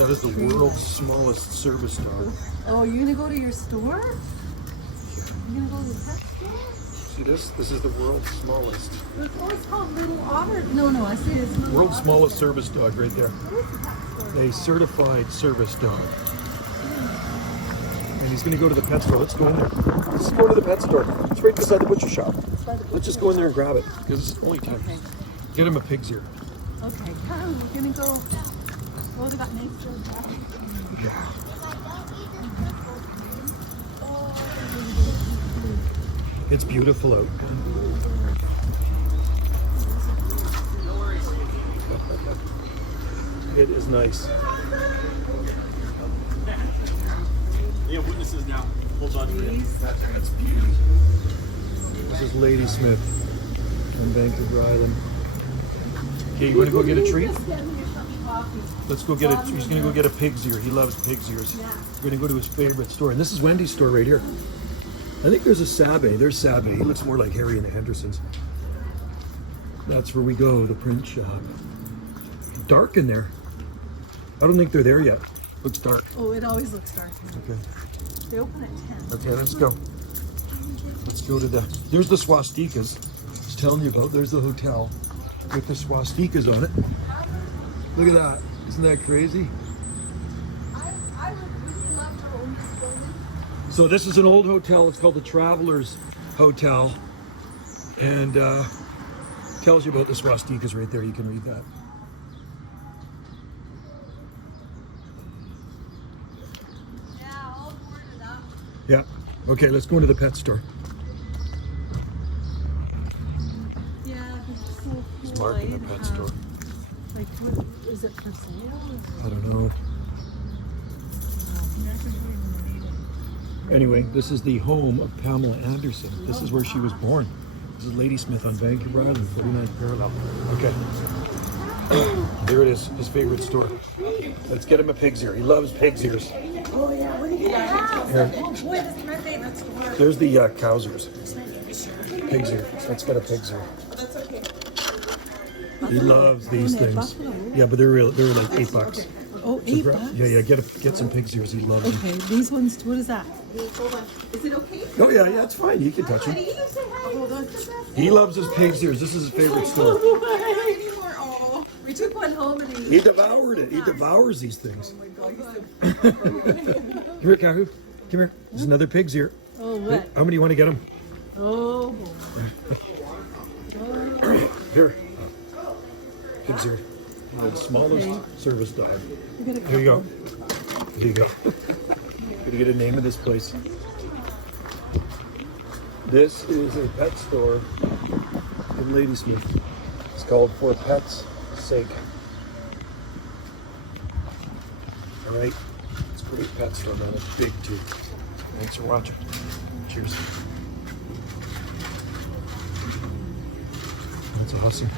That is the world's smallest service dog. Oh, you're gonna go to your store? You're gonna go to the pet store? See this? This is the world's smallest. It's always called Little Otter. No, I see it's Little World's Otter. smallest service dog right there. Where's the pet store? A certified service dog. And he's going to go to the pet store. Let's go in there. Let's go to the pet store. It's right beside the butcher shop. Let's just go in there and grab it because it's only time. Okay. Get him a pig's ear. Okay, come. We're gonna go. Oh, they got nice little dogs. Yeah. It's beautiful out. It is nice. We have witnesses now. Hold on. This is Ladysmith on Vancouver Island. Okay, you want to go get a treat? Let's go get he's going to go get a pig's ear. He loves pig's ears. We're going to go to his favorite store. And this is Wendy's store right here. I think there's a Sabe. There's Sabe. He looks more like Harry and the Hendersons. That's where we go, the print shop. Dark in there. I don't think they're there yet. Looks dark. Oh, it always looks dark. Okay. They open at 10. Okay, let's go. Let's go to there's the swastikas I was telling you about. There's the hotel with the swastikas on it. Look at that. Isn't that crazy? I would really love to own this building. So this is an old hotel. It's called the Travelers Hotel. And tells you about the swastikas right there. You can read that. Yeah, all boarded up. Yeah. Okay, let's go into the pet store. Yeah, it's so cool. It's marked in the pet store. Like, what is it for sale? I don't know. Anyway, this is the home of Pamela Anderson. This is where she was born. This is Ladysmith on Vancouver Island, 49th parallel. Okay. There it is, his favorite store. Let's get him a pig's ear. He loves pig's ears. Oh, yeah, what do you have? Here. Oh, boy, this is my favorite store. There's the Cowsers. Pig's ear. Let's get a pig's ear. That's okay. He loves these things. Yeah, but they're like $8. Oh, So $8? yeah, get some pig's ears. He loves them. Okay, these ones, what is that? Hold on. Is it okay? Oh yeah, it's fine. You can touch him. Hold on. He loves his pig's ears. This is his favorite store. Oh, we took one home and He devoured it. He devours these things. Oh my God. Come here, Kaho. Come here. There's another pig's ear. Oh, what? How many do you want to get him? Oh, Here. Pig's ear. The smallest service dog. we got a Here you go. couple. Here you go. Gotta get a name of this place. This is a pet store in Ladysmith. It's called For Pets' Sake. All right. It's a great pet store, man. It's big too. Thanks for watching. Cheers. That's awesome.